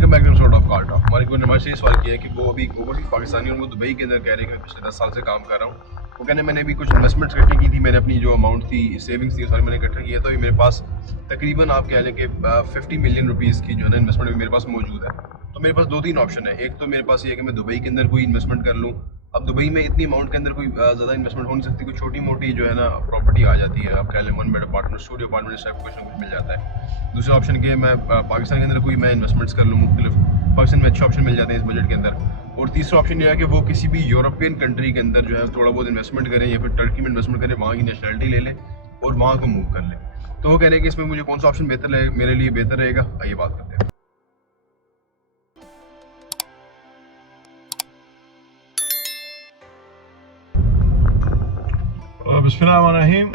Welcome back to sort of cart of. हमारे को ने हमारे से सवाल किया है कि वो अभी ओवरसीज पाकिस्तानी और वो दुबई के अंदर कह रहे हैं कि मैं पिछले 10 साल से काम कर रहा हूँ। वो कहने मैंने अभी कुछ इन्वेस्टमेंट्स इकट्ठी की थी, मैंने अपनी जो अमाउंट थी सेविंग्स थी सारी मैंने इकट्ठा किया, तो अभी मेरे पास तकरीबन आप कह लें कि 50 मिलियन रुपीज़ की जो है ना इन्वेस्टमेंट मेरे पास मौजूद है। तो मेरे पास 2-3 ऑप्शन है। एक तो मेरे पास ये है कि मैं दुबई के अंदर कोई इन्वेस्टमेंट कर लूँ। अब दुबई में इतनी अमाउंट के अंदर कोई ज़्यादा इन्वेस्टमेंट हो नहीं सकती, कोई छोटी मोटी जो है ना प्रॉपर्टी आ जाती है, आप कह लें 1 बेड अपार्टमेंट, स्टूडियो अपार्टमेंट, इस टाइप कुछ ना कुछ मिल जाता है। दूसरा ऑप्शन के मैं पाकिस्तान के अंदर कोई मैं इन्वेस्टमेंट्स कर लूँ मुख्तलिफ, पाकिस्तान में अच्छे ऑप्शन मिल जाते हैं इस बजट के अंदर। और तीसरा ऑप्शन ये है कि वो किसी भी यूरोपियन कंट्री के अंदर जो है थोड़ा बहुत इन्वेस्टमेंट करें या फिर टर्की में इन्वेस्टमेंट करें, वहाँ की नेशनलिटी ले लें और वहाँ को मूव कर लें। तो वो कह रहे हैं कि इसमें मुझे कौन सा ऑप्शन बेहतर मेरे लिए बेहतर रहेगा, आइए बात करते हैं। बिस्मिल्लाहिर्रहमानिर्रहीम।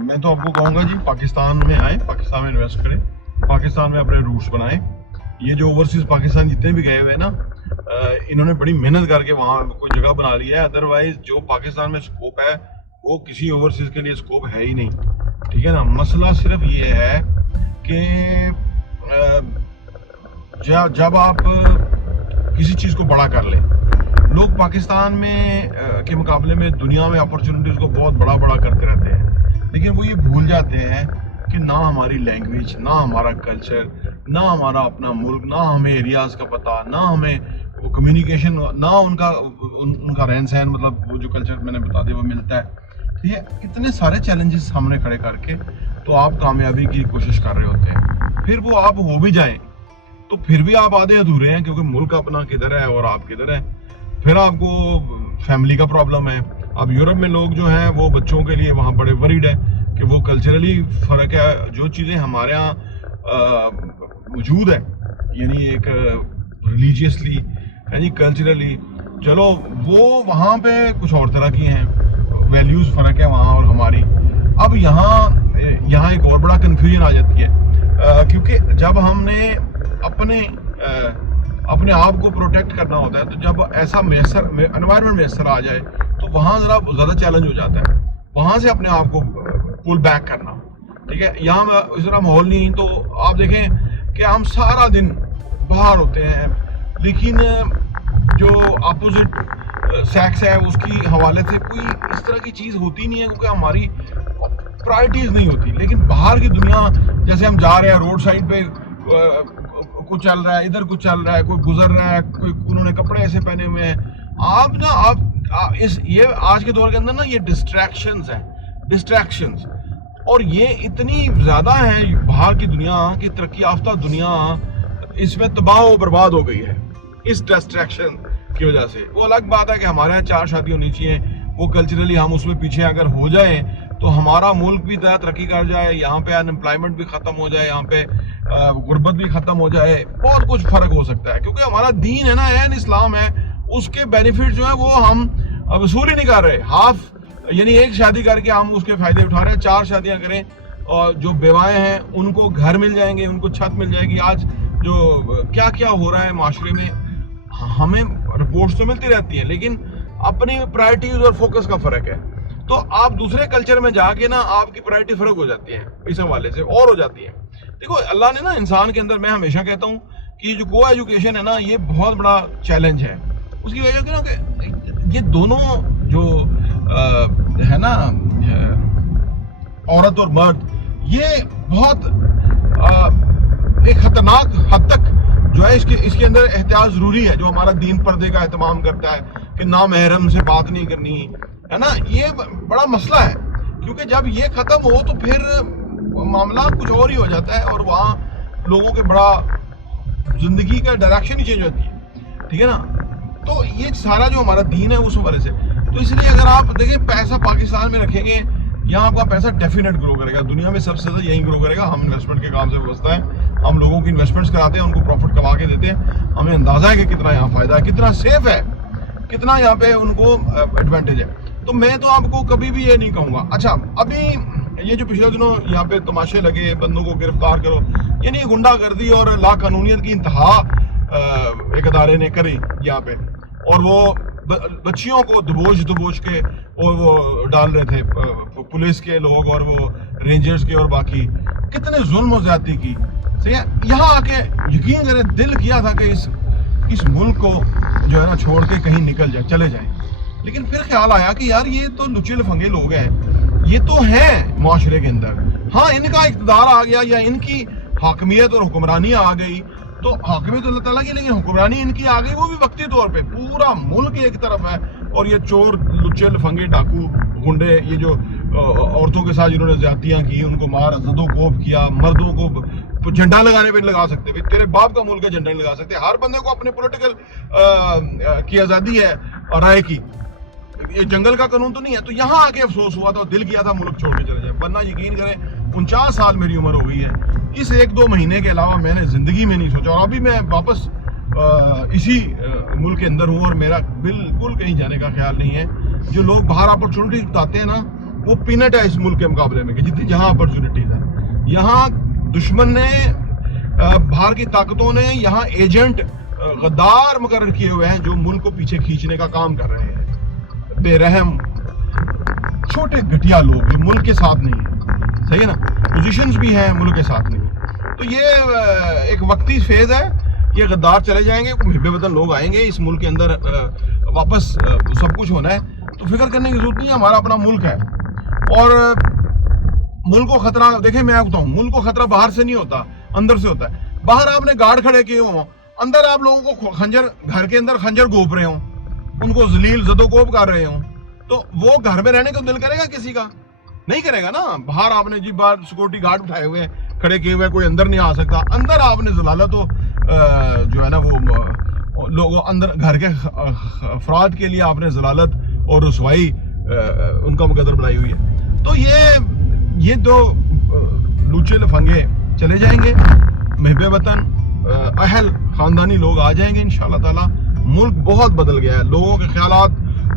मैं तो आपको कहूँगा जी पाकिस्तान में आए, पाकिस्तान में इन्वेस्ट करें, पाकिस्तान में अपने रूट्स बनाएं। ये जो ओवरसीज पाकिस्तान जितने भी गए हुए ना, इन्होंने बड़ी मेहनत करके वहाँ कोई जगह बना लिया है। अदरवाइज जो पाकिस्तान में स्कोप है वो किसी ओवरसीज के लिए स्कोप है ही नहीं, ठीक है ना। मसला सिर्फ ये है कि जब आप किसी चीज़ को बड़ा कर लें, लोग पाकिस्तान में के मुकाबले में दुनिया में अपॉर्चुनिटीज़ को बहुत बड़ा करते रहते हैं, लेकिन वो ये भूल जाते हैं कि ना हमारी लैंग्वेज, ना हमारा कल्चर, ना हमारा अपना मुल्क, ना हमें एरियाज़ का पता, ना हमें वो कम्युनिकेशन, ना उनका रहन सहन, मतलब वो जो कल्चर मैंने बता दिया वो मिलता है। तो ये इतने सारे चैलेंजेस सामने खड़े करके तो आप कामयाबी की कोशिश कर रहे होते हैं। फिर वो आप हो भी जाएं तो फिर भी आप आधे अधूरे हैं, क्योंकि मुल्क अपना किधर है और आप किधर हैं। फिर आपको फैमिली का प्रॉब्लम है। अब यूरोप में लोग जो हैं वो बच्चों के लिए वहाँ बड़े वरीड है कि वो कल्चरली फ़र्क है, जो चीज़ें हमारे यहाँ मौजूद है, यानी एक रिलीजियसली यानी कल्चरली, चलो वो वहाँ पे कुछ और तरह की हैं, वैल्यूज़ फ़र्क है वहाँ और हमारी। अब यहाँ एक और बड़ा कन्फ्यूजन आ जाती है, क्योंकि जब हमने अपने आप को प्रोटेक्ट करना होता है, तो जब ऐसा एनवायरनमेंट मैसर आ जाए तो वहाँ ज़रा ज़्यादा चैलेंज हो जाता है, वहाँ से अपने आप को पुल बैक करना, ठीक है। यहाँ इस तरह माहौल नहीं, तो आप देखें कि हम सारा दिन बाहर होते हैं, लेकिन जो अपोजिट सेक्स है उसकी हवाले से कोई इस तरह की चीज़ होती नहीं है, क्योंकि हमारी प्रायोरिटीज़ नहीं होती। लेकिन बाहर की दुनिया, जैसे हम जा रहे हैं रोड साइड पे, कुछ चल रहा है, इधर कुछ चल रहा है, कोई गुजर रहा है, कोई उन्होंने कपड़े ऐसे पहने हुए हैं, आप ये आज के दौर के अंदर ना ये डिस्ट्रैक्शंस, और ये इतनी ज़्यादा हैं बाहर की दुनिया की, तरक्की याफ्ता दुनिया इसमें तबाह व बर्बाद हो गई है इस डिस्ट्रैक्शन की वजह से। वो अलग बात है कि हमारे यहाँ 4 शादी होनी चाहिए, वो कल्चरली हम उसमें पीछे अगर हो जाए तो हमारा मुल्क भी तरक्की कर जाए, यहाँ पे अनएम्प्लॉयमेंट भी ख़त्म हो जाए, यहाँ पे गुर्बत भी ख़त्म हो जाए, बहुत कुछ फ़र्क हो सकता है। क्योंकि हमारा दीन है ना, एन इस्लाम है, उसके बेनिफिट जो है वो हम वसूल ही नहीं कर रहे। हाफ यानी एक शादी करके हम उसके फ़ायदे उठा रहे हैं, 4 शादियाँ करें और जो बेवाएँ हैं उनको घर मिल जाएंगे, उनको छत मिल जाएगी। आज जो क्या क्या हो रहा है माशरे में, हमें रिपोर्ट्स तो मिलती रहती हैं, लेकिन अपनी प्रायोरिटीज़ और फोकस का फ़र्क है। तो आप दूसरे कल्चर में जाके ना आपकी प्रायोरिटी फ़र्क हो जाती है, इस हवाले से और हो जाती है। देखो अल्लाह ने ना इंसान के अंदर, मैं हमेशा कहता हूँ कि जो को एजुकेशन है ना, ये बहुत बड़ा चैलेंज है। उसकी वजह से ना कि ये दोनों जो है ना, औरत और मर्द, ये बहुत एक खतरनाक हद तक जो है इसके अंदर एहतियात ज़रूरी है। जो हमारा दीन पर्दे का एहतमाम करता है कि ना महरम से बात नहीं करनी है ना, ये बड़ा मसला है। क्योंकि जब ये ख़त्म हो तो फिर मामला कुछ और ही हो जाता है, और वहाँ लोगों के बड़ा ज़िंदगी का डायरेक्शन ही चेंज होती है, ठीक है ना। तो ये सारा जो हमारा दीन है उस वजह से, तो इसलिए अगर आप देखें पैसा पाकिस्तान में रखेंगे, यहाँ आपका पैसा डेफिनेट ग्रो करेगा, दुनिया में सबसे ज़्यादा यहीं ग्रो करेगा। हम इन्वेस्टमेंट के काम से व्यवस्था है, हम लोगों की इन्वेस्टमेंट्स कराते हैं, उनको प्रॉफिट कमा के देते हैं, हमें अंदाज़ा है कि कितना यहाँ फ़ायदा है, कितना सेफ है, कितना यहाँ पे उनको एडवांटेज है। तो मैं तो आपको कभी भी ये नहीं कहूँगा। अच्छा, अभी ये जो पिछले दिनों यहाँ पे तमाशे लगे, बंदों को गिरफ्तार करो, यानी गुंडागर्दी और लाकानूनियत की इंतहा एक अदारे ने करी यहाँ पे, और वो बच्चियों को दबोच के और वो डाल रहे थे पुलिस के लोग और वो रेंजर्स के और बाकी। कितने जुल्म और ज्यादती की। सही है, यहाँ आके यकीन करें दिल किया था कि इस मुल्क को जो है ना छोड़ के कहीं निकल जाए, चले जाएं, लेकिन फिर ख्याल आया कि यार ये तो लुचे लफंगे लोग हैं, ये तो हैं माशरे के अंदर। हाँ, इनका इक़्तिदार आ गया या इनकी हाकमियत और हुक्मरानी आ गई तो हाकमियत अल्लाह ताला की, लेकिन हुक्मरानी इनकी आ गई वो भी वक्ती तौर पे। पूरा मुल्क एक तरफ है और ये चोर लुच्चे लफंगे डाकू गुंडे, ये जो औरतों के साथ जिन्होंने ज्यादतियां की, उनको मार जदोकोब किया, मर्दों को झंडा लगाने पे नहीं लगा सकते, तेरे बाप का मुल्क है झंडा नहीं लगा सकते। हर बंदे को अपने पॉलिटिकल की आज़ादी है और राय की, ये जंगल का कानून तो नहीं है। तो यहाँ आके अफसोस हुआ था, दिल किया था मुल्क छोड़ के चले जाए, वरना यकीन करें 49 साल मेरी उम्र हो गई है, इस 1-2 महीने के अलावा मैंने जिंदगी में नहीं सोचा। और अभी मैं वापस इसी मुल्क के अंदर हूँ और मेरा बिल्कुल कहीं जाने का ख्याल नहीं है। जो लोग बाहर अपॉर्चुनिटी बताते हैं ना, वो पीनट है इस मुल्क के मुकाबले में कि जितनी जहाँ अपॉर्चुनिटीज है। यहाँ दुश्मन ने, बाहर की ताकतों ने यहाँ एजेंट गद्दार मुकर्रर किए हुए हैं जो मुल्क को पीछे खींचने का काम कर रहे हैं। बेरहम छोटे घटिया लोग जो मुल्क के साथ नहीं है, सही है ना, पोजीशंस भी हैं मुल्क के साथ नहीं। तो ये एक वक्ती फेज है, ये गद्दार चले जाएंगे, हिब्बे वतन लोग आएंगे, इस मुल्क के अंदर वापस सब कुछ होना है। तो फिक्र करने की जरूरत नहीं है, हमारा अपना मुल्क है। और मुल्क को खतरा, देखें मैं बताऊं, मुल्क को खतरा बाहर से नहीं होता, अंदर से होता है। बाहर आपने गार्ड खड़े किए हों, अंदर आप लोगों को खंजर, घर के अंदर खंजर घोप रहे हों, उनको जलील जदोकोब कर रहे हों, तो वो घर में रहने को दिल करेगा किसी का? नहीं करेगा ना। बाहर आपने जी बाहर सिक्योरिटी गार्ड उठाए हुए हैं, खड़े किए हुए, कोई अंदर नहीं आ सकता। अंदर आपने जलालत जो है ना वो लोगों अंदर घर के अफराद के लिए आपने जलालत और रसवाई उनका मुकद्दर बनाई हुई है। तो ये दो लूचे लफंगे चले जाएंगे, महबे वतन अहल खानदानी लोग आ जाएंगे इंशाअल्लाह ताला। मुल्क बहुत बदल गया है, लोगों के ख्यालात,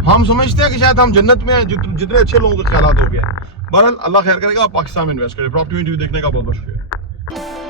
हम समझते हैं कि शायद हम जन्नत में हैं, जितने अच्छे लोगों के ख्यालात हो गए हैं। बहरहाल अल्लाह खैर करेगा। आप पाकिस्तान में इन्वेस्ट करें। प्रॉपर्टी वीडियो देखने का बहुत बहुत शुक्रिया।